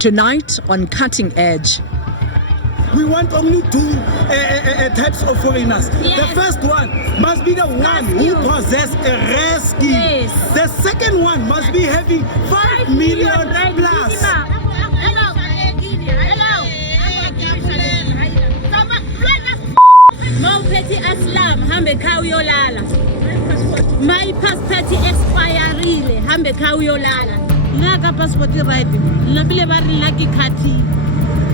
Tonight on Cutting Edge. We want only two types of foreigners. Yes. The first one must be the one who possesses a rare scheme. Yes. The second one must be having 5 million plus. My passport expired. Hambe kauyolala. Ngaka passport right. Labile ba re lucky khati.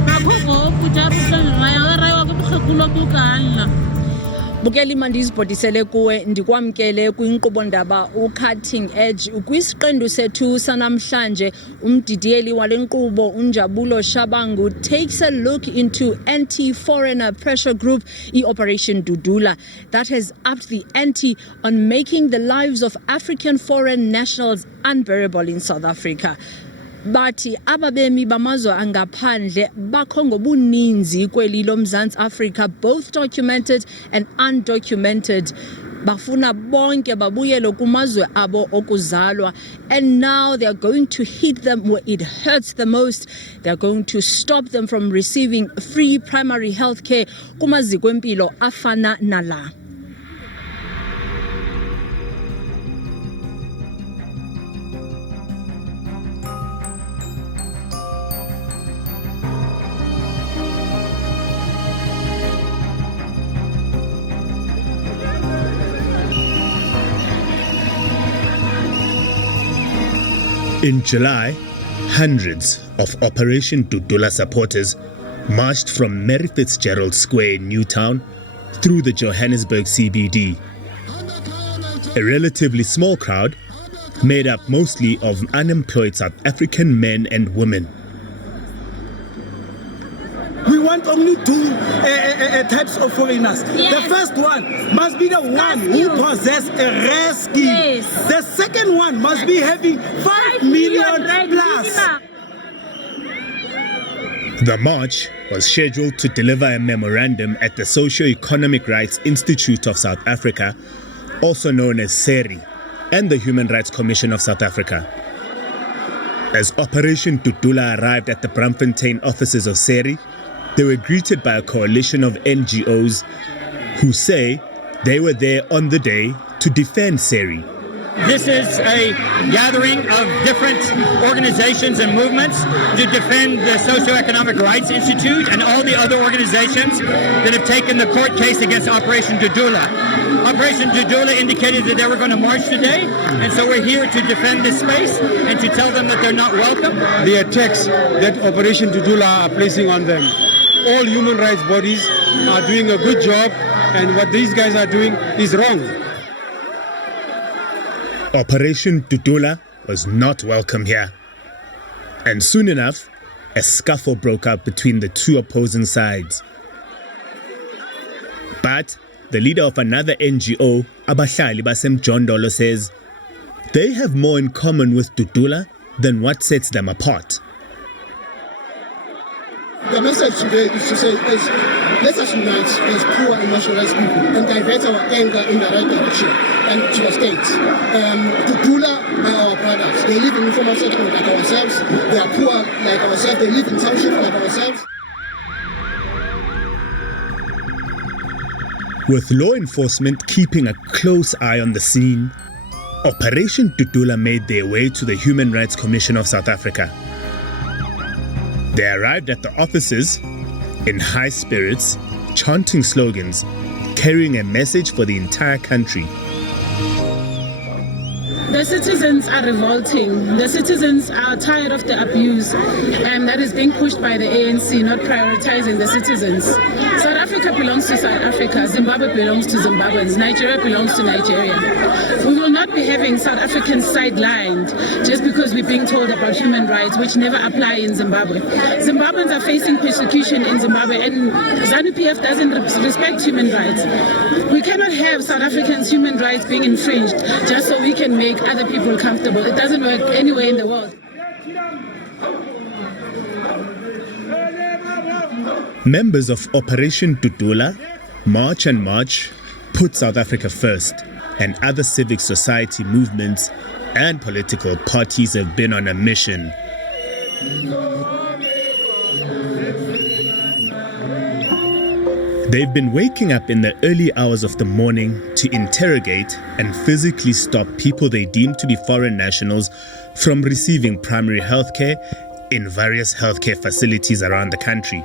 Ba go puta puta ra go bukhulo bukalla. Bukeli mandizibhodisele kuwe ndikwamkele kwinkqubo ndaba uCutting Edge kwisiqendu sethu sanamhlanje umdidiyeli wale nkqubo uNjabulo Shabangu takes a look into anti-foreigner pressure group Operation Dudula that has upped the ante on making the lives of African foreign nationals unbearable in South Africa. Bathi ababemi bamazwe angaphandle bakho ngobuninzi kweli loMzantsi Africa, both documented and undocumented. Bafuna bonke babuyele kumazwe abo okuzalwa, and now they are going to hit them where it hurts the most. They are going to stop them from receiving free primary health care kumaziko empilo afana nala. In July, hundreds of Operation Dudula supporters marched from Mary Fitzgerald Square in Newtown through the Johannesburg CBD. A relatively small crowd made up mostly of unemployed South African men and women. We want only two types of foreigners. Yes. The first one must be the one who possesses a rare scheme. Yes. The second one must be having 5 million plus. The march was scheduled to deliver a memorandum at the Socio-Economic Rights Institute of South Africa, also known as SERI, and the Human Rights Commission of South Africa. As Operation Dudula arrived at the Braamfontein offices of SERI, they were greeted by a coalition of NGOs who say they were there on the day to defend SERI. This is a gathering of different organizations and movements to defend the Socio-Economic Rights Institute and all the other organizations that have taken the court case against Operation Dudula. Operation Dudula indicated that they were going to march today, and so we're here to defend this space and to tell them that they're not welcome. The attacks that Operation Dudula are placing on them. All human rights bodies are doing a good job, and what these guys are doing is wrong. Operation Dudula was not welcome here. And soon enough, a scuffle broke out between the two opposing sides. But the leader of another NGO, Abahlali baseMjondolo, says they have more in common with Dudula than what sets them apart. The message today is to say, let us unite as poor and marginalized people and divert our anger in the right direction and to a state. Dudula are our brothers. They live in informal settlement like ourselves. They are poor like ourselves. They live in townships like ourselves. With law enforcement keeping a close eye on the scene, Operation Dudula made their way to the Human Rights Commission of South Africa. They arrived at the offices in high spirits, chanting slogans, carrying a message for the entire country. The citizens are revolting. The citizens are tired of the abuse that is being pushed by the ANC, not prioritizing the citizens. South Africa belongs to South Africa. Zimbabwe belongs to Zimbabweans. Nigeria belongs to Nigeria. We will not be having South Africans sidelined just because we're being told about human rights, which never apply in Zimbabwe. Zimbabweans are facing persecution in Zimbabwe, and ZANU-PF doesn't respect human rights. We cannot have South Africans' human rights being infringed just so we can make other people comfortable. It doesn't work anywhere in the world. Members of Operation Dudula, March and March, put South Africa first, and other civic society movements and political parties have been on a mission. They've been waking up in the early hours of the morning to interrogate and physically stop people they deem to be foreign nationals from receiving primary health care in various healthcare facilities around the country.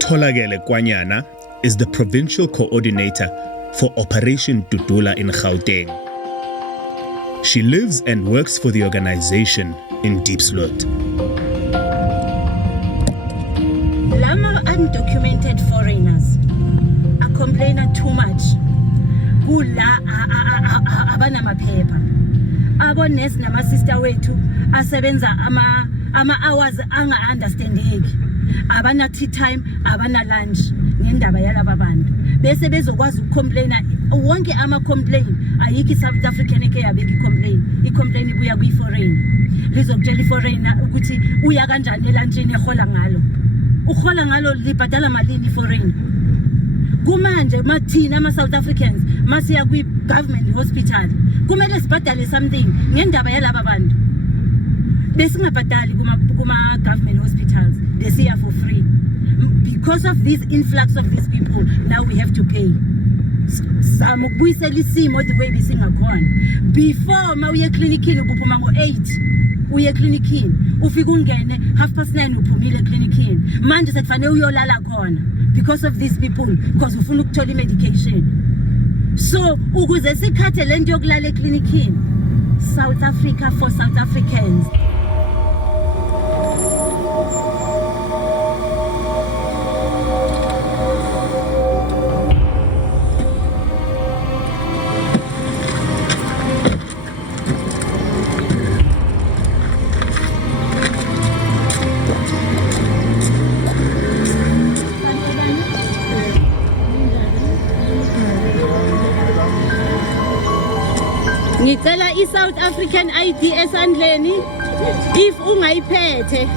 Tolagele Kwanyana is the provincial coordinator for Operation Dudula in Gauteng. She lives and works for the organization in Diepsloot. Lama undocumented foreigners are complaining too much. Kula abana maphepha. Abo nurse nama sister wethu asebenza ama hours anga understandeki. Abana tea time, abana lunch ngendaba yalaba bantu. Bese bezokwazi ukucomplaina wonke ama complain ayiki South African eke yabeki complain. I-complain ibuya kwi-foreign. Lizokutshela i-foreigner ukuthi uya kanjani elunchini ehola ngalo. Uhola ngalo libhadala malini foreign. Kumanje mathina ama South Africans masiya kwi government hospital kumele sibhadale something ngendaba yalaba bantu. Besingabhadali kuma government hospitals, they see for free. Because of this influx of these people, now we have to pay. Some we sell isimo the way we sing akhona. Before ma uye clinicini ubuphuma ngo8. Uye clinicini ufika ungene 9:30 uphumile clinicini. Manje sekufanele uyolala khona because of these people because ufuna ukuthola medication. So ukuze sikhathe lento yokulala eclinicini. South Africa for South Africans. Ngicela i-South African ID esandleni. If ungayiphethe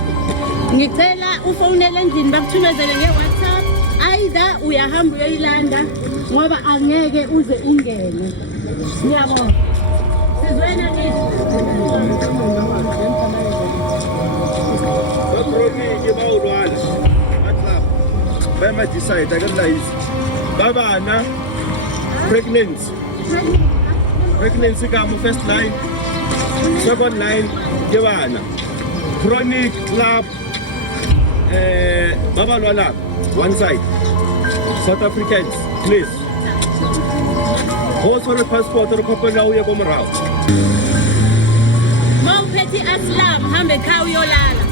ngicela ufonele endlini bakuthumezele nge-WhatsApp. Either uyahamba uyoyilanda ngoba angeke uze ungene. Ngiyabonga. Sizwena nithi. Bakroni bawulwana. Batlap. Bayama decide akalayizi. Babana pregnancy come first line, second line, Gevana. Chronic club, Babalwala, one side. South Africans, please. Hold for the passport or couple now we are going around. Mawuphethe aslam hambe khaya uyolala.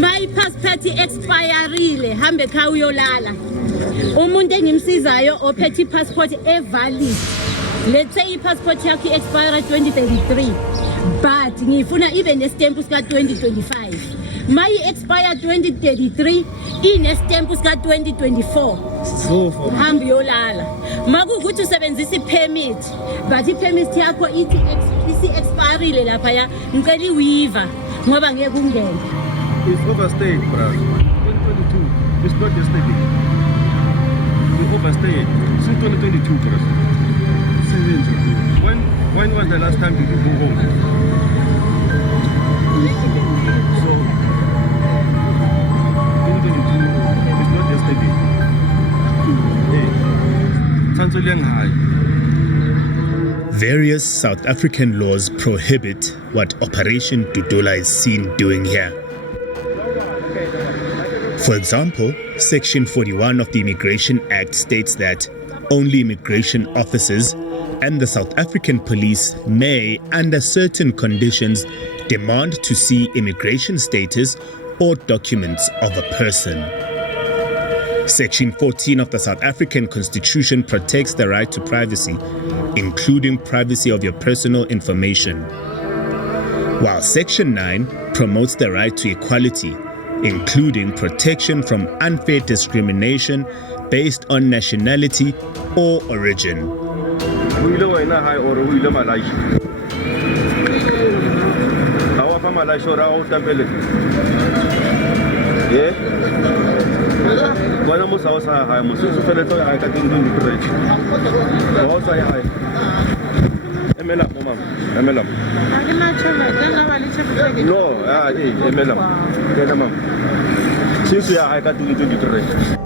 My passport expireile hambe khaya uyolala. Umuntu engimsizayo ophethe passport evalid. Let's say i-passport yakho expire 2033 but ngifuna ibe nestamp sika 2025. My expire 2033 inestamp sika 2024. Hamba uyolala. Makukuthi usebenzisa i-permit but i-permit yakho ithi expireile lapha ya ngicela iwaiver ngoba ngeke ungene. It's overstayed, bro. 2022. It's not yesterday. We overstayed since 2022, bro. When was the last time you go home? So, 2022 is not yesterday. Various South African laws prohibit what Operation Dudula is seen doing here. For example, Section 41 of the Immigration Act states that only immigration officers and the South African police may, under certain conditions, demand to see immigration status or documents of a person. Section 14 of the South African Constitution protects the right to privacy, including privacy of your personal information, while Section 9 promotes the right to equality, including protection from unfair discrimination based on nationality or origin. emela mama. Emela. No, emela. Kena mama. Since we are 2023.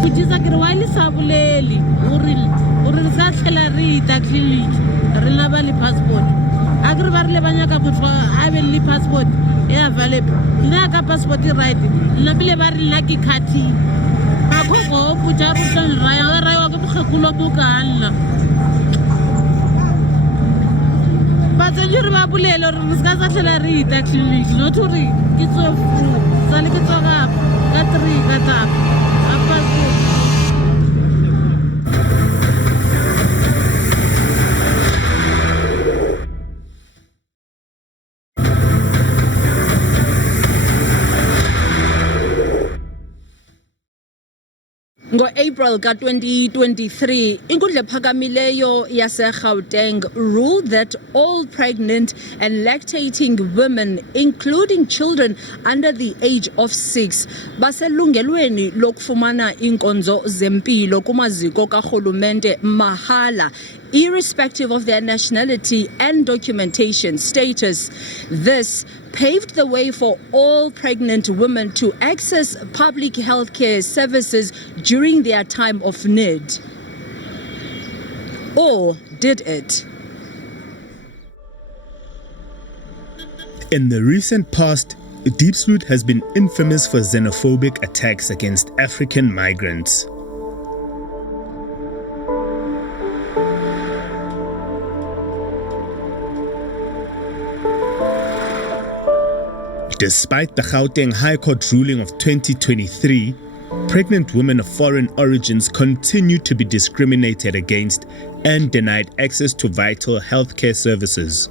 Kujisa kiri wa lisabuleli uri sa tlhela re ita clinic re na ba le passport a kri ba re le banyaka motho a be le passport e available nna ka passport right nna bile ba re nna ke khati a go go puja rutleng ra ya go bogekulo mo kana ba tsere ba bulelo re ska sa tlhela re ita clinic not uri ke tso sa le ke tsoga ka 3 ka tapa a passport. Ngo-April ka-2023, inkundla ephakamileyo yase-Gauteng ruled that all pregnant and lactating women, including children under the age of 6, baselungelweni lokufumana inkonzo zempilo kumaziko karhulumente mahala, irrespective of their nationality and documentation status. This paved the way for all pregnant women to access public healthcare services during their time of need. Or did it? In the recent past, Diepsloot has been infamous for xenophobic attacks against African migrants. Despite the Gauteng High Court ruling of 2023, pregnant women of foreign origins continue to be discriminated against and denied access to vital healthcare services.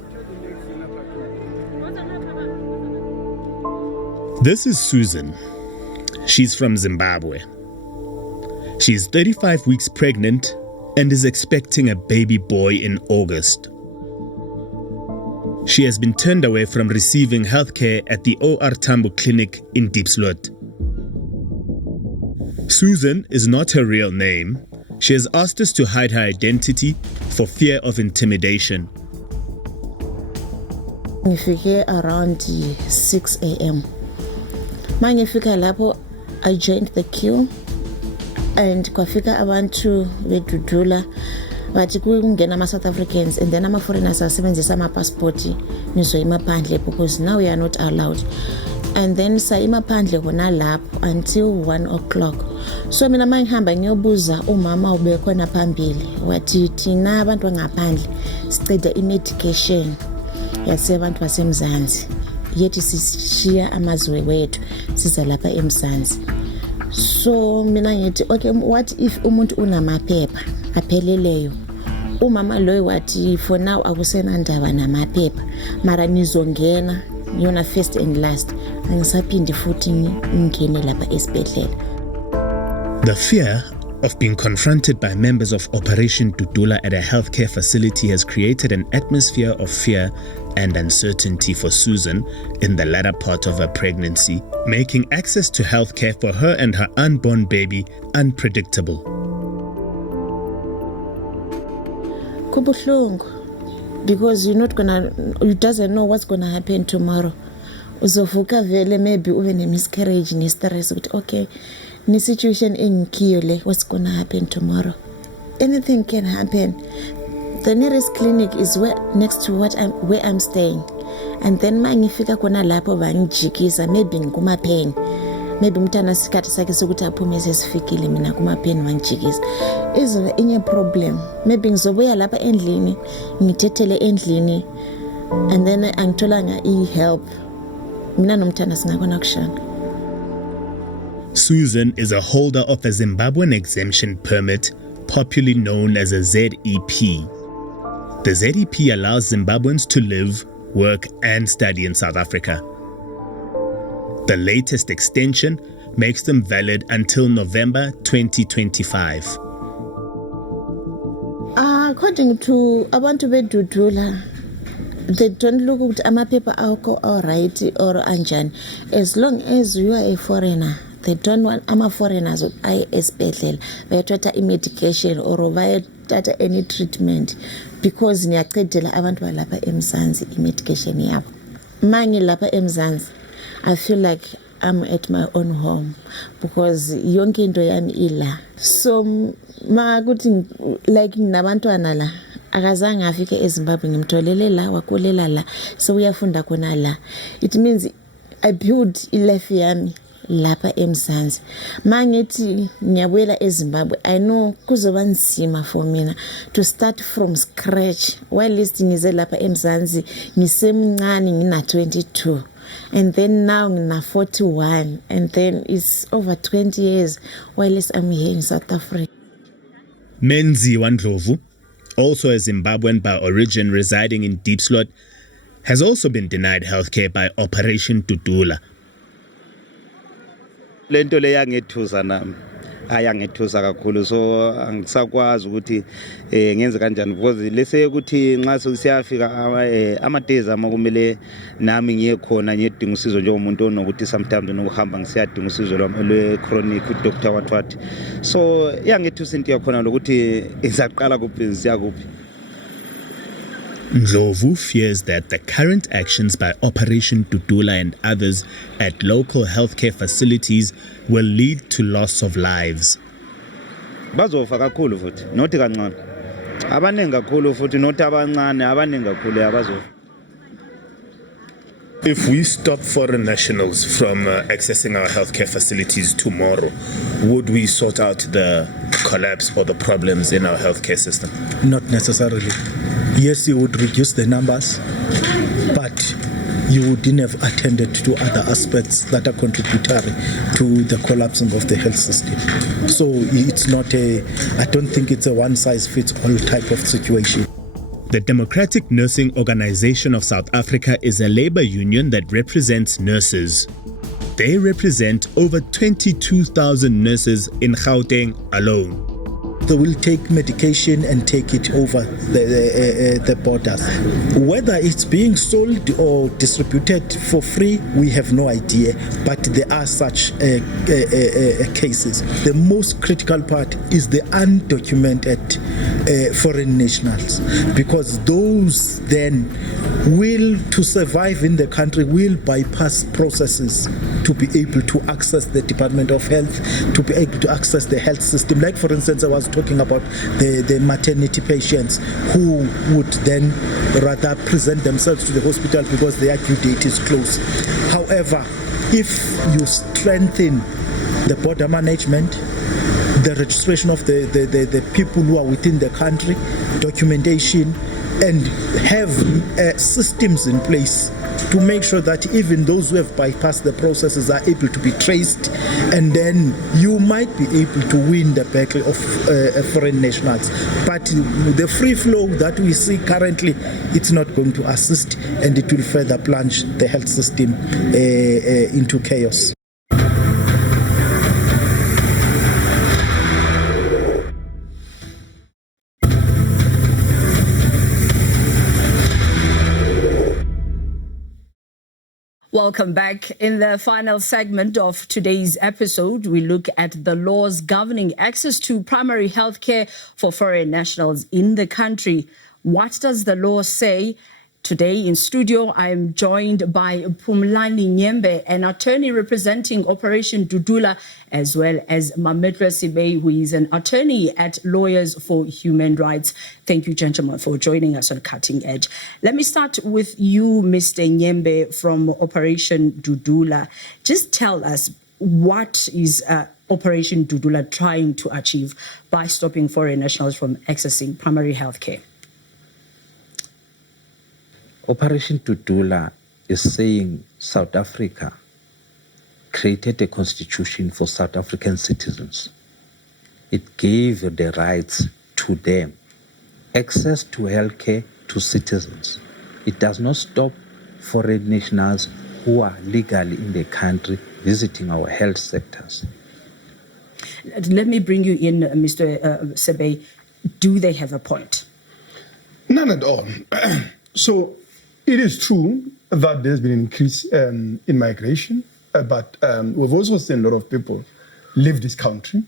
This is Susan. She's from Zimbabwe. She's 35 weeks pregnant and is expecting a baby boy in August. She has been turned away from receiving healthcare at the OR Tambo Clinic in Diepsloot. Susan is not her real name. She has asked us to hide her identity for fear of intimidation. Ngifike around 6 a.m. Mangifika lapho, I joined the queue and kwafika abantu beDudula bathi kungena ama-South Africans and then ama-foreigners asebenzisa ama-passport nizoyima phandle because now we are not allowed. And then sayima phandle khona lapho until 1 o'clock. So mina mangihamba ngiyobuza umama ubekhona phambili wathi thina abantu ngaphandle siceda i-medication yasebantu basemzansi yethi sishiya amazwe wethu siza lapha eMzansi. So mina ngithi okay, what if umuntu unamaphepha apheleleyo? Umama loyo wathi for now akusenandaba namaphepha mara nizongena yona first and last angisaphindi futhi ngene lapha esibhedlela. The fear of being confronted by members of Operation Dudula at a healthcare facility has created an atmosphere of fear and uncertainty for Susan in the latter part of her pregnancy, making access to healthcare for her and her unborn baby unpredictable. Kubuhlungu, because you doesn't know what's gonna happen tomorrow. Uzovuka vele maybe ube ne miscarriage ne stress ukuthi okay, ni situation engikiyole, what's gonna happen tomorrow? Anything can happen. The nearest clinic is next to where I'm staying. And then mangifika khona lapho bangijikisa maybe ngikuma pain. Maybe umntana sikhathi sakhe sokuthi aphume sesifikile mina kuma pain wangijikisa. Izobe inye problem. Maybe ngizobuya lapha endlini ngithethele endlini and then angitholanga help. Mina nomntana singakona kushana. Susan is a holder of a Zimbabwean exemption permit, popularly known as a ZEP. The ZEP allows Zimbabweans to live, work, and study in South Africa. The latest extension makes them valid until November 2025. According to abantu beDudula, they don't look at amaphepha akho alright or anjani. As long as you are a foreigner, they don't want ama-foreigners ukuthi aye esibhedlela bayothatha i-medication or bayothatha any treatment, because niyaqedela abantu balapha eMzansi i-medication yabo. Mangilapha eMzansi, I feel like I'm at my own home because yonke into yami ila. So makuthi like nabantwana la akazange afike eZimbabwe ngimtholele la wakulela la, so uyafunda khona la. It means I build life yami lapha eMzansi. Mangithi ngiyabuyela eZimbabwe, I know kuzoba nzima for mina to start from scratch. While ngize lapha eMzansi ngisemncane ngina 22. And then now ngina 41, and then it's over 20 years while I'm here in South Africa. Menzi Wandlovu, also a Zimbabwean by origin residing in Diepsloot, has also been denied healthcare by Operation Dudula. Lento le yangethusa nami ayangethusa kakhulu, so angisakwazi ukuthi ngenze kanjani, because lese ukuthi nxa siyafika ama days amakumele nami ngiye khona ngiyedinga usizo njengomuntu onokuthi sometimes nokuhamba ngisiyadinga usizo lwe chronic udoctor wathi, so yangethusa into yakhona lokuthi izaqala kuphi siya kuphi. Ndlovu fears that the current actions by Operation Dudula and others at local healthcare facilities will lead to loss of lives. Bazofa kakhulu futhi, nothi kancane. Abaningi kakhulu futhi, nothi abancane, abaningi kakhulu abazofa. If we stop foreign nationals from accessing our healthcare facilities tomorrow, would we sort out the collapse or the problems in our healthcare system? Not necessarily. Yes, you would reduce the numbers, but you wouldn't have attended to other aspects that are contributory to the collapsing of the health system. So it's not I don't think it's a one-size-fits-all type of situation. The Democratic Nursing Organization of South Africa is a labor union that represents nurses. They represent over 22,000 nurses in Gauteng alone. They will take medication and take it over the borders. Whether it's being sold or distributed for free, we have no idea, but there are such cases. The most critical part is the undocumented foreign nationals, because those then will, to survive in the country, will bypass processes to be able to access the Department of Health, to be able to access the health system. Like, for instance, I was talking about the maternity patients who would then rather present themselves to the hospital because their due date is close. However, if you strengthen the border management, the registration of the people who are within the country, documentation, and have systems in place to make sure that even those who have bypassed the processes are able to be traced, and then you might be able to win the battle of foreign nationals. But the free flow that we see currently, it's not going to assist, and it will further plunge the health system into chaos. Welcome back. In the final segment of today's episode, we look at the laws governing access to primary health care for foreign nationals in the country. What does the law say? Today in studio, I am joined by Phumlani Nyembe, an attorney representing Operation Dudula, as well as Mametla Sibe, who is an attorney at Lawyers for Human Rights. Thank you, gentlemen, for joining us on Cutting Edge. Let me start with you, Mr. Nyembe from Operation Dudula. Just tell us, what is Operation Dudula trying to achieve by stopping foreign nationals from accessing primary health care? Operation Dudula is saying South Africa created a constitution for South African citizens. It gave the rights to them, access to healthcare to citizens. It does not stop foreign nationals who are legally in the country visiting our health sectors. Let me bring you in, Mr. Sebe. Do they have a point? None at all. So it is true that there's been an increase in migration, but we've also seen a lot of people leave this country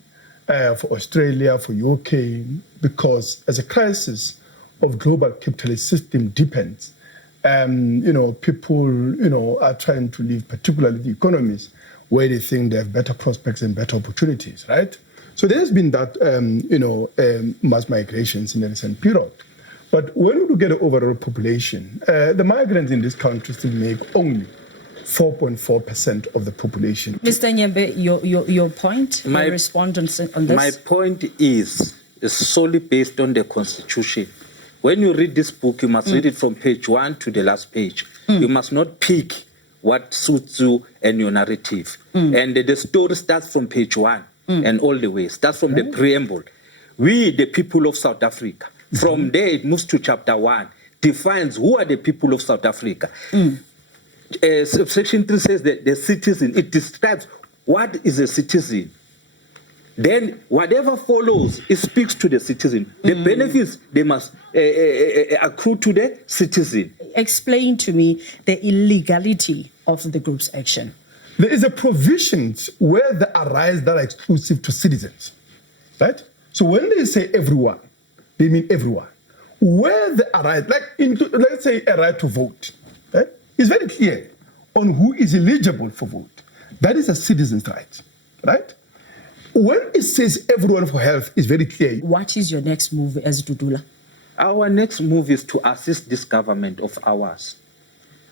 for Australia, for UK, because as a crisis of global capitalist system deepens, people, are trying to leave, particularly the economies where they think they have better prospects and better opportunities, right? So there's been that, mass migrations in the recent period. But when we look at the overall population, the migrants in this country still make only 4.4% of the population. Mr. Nyembe, your point, your response on this? My point is solely based on the Constitution. When you read this book, you must read it from page 1 to the last page. You must not pick what suits you and your narrative. And the story starts from page 1 and all the way. Starts from the preamble. We, the people of South Africa. From there, it moves to chapter 1, defines who are the people of South Africa. Section 3 says that the citizen, it describes what is a citizen. Then whatever follows, it speaks to the citizen. The benefits, they must accrue to the citizen. Explain to me the illegality of the group's action. There is a provision where the arise that are exclusive to citizens, right? So when they say everyone, they mean everyone. Where the arise, let's say a right to vote, right? It's very clear on who is eligible for vote. That is a citizen's right, right? When it says everyone for health, it's very clear. What is your next move as Dudula? Our next move is to assist this government of ours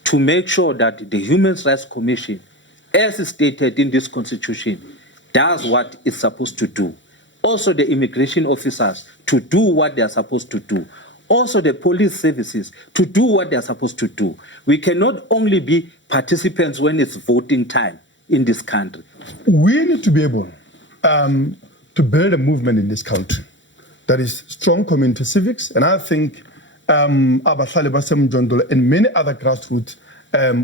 to make sure that the Human Rights Commission, as stated in this constitution, does what it's supposed to do. Also the immigration officers to do what they are supposed to do. Also the police services to do what they are supposed to do. We cannot only be participants when it's voting time in this country. We need to be able to build a movement in this country that is strong community civics, and I think Abahlali baseMjondolo and many other grassroots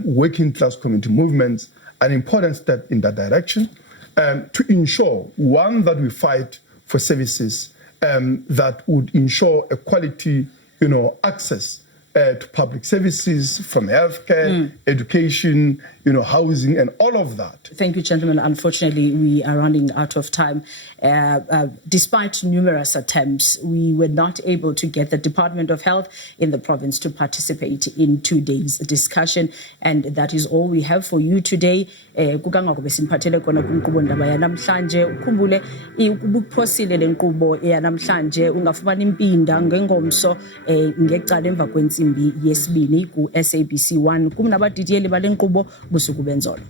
working class community movements are an important step in that direction to ensure, one, that we fight for services that would ensure a quality, access to public services from healthcare, education, housing, and all of that. Thank you, gentlemen. Unfortunately, we are running out of time. Despite numerous attempts, we were not able to get the Department of Health in the province to participate in today's discussion. And that is all we have for you today. Ukhumbule ukuphosile lenkqubo yanamhlanje ungafumana impinda ngengomso ngecala emva kwentsimbi yesibini ku SABC 1 kumnabadidiyeli bale nkqubo busuku benzolo.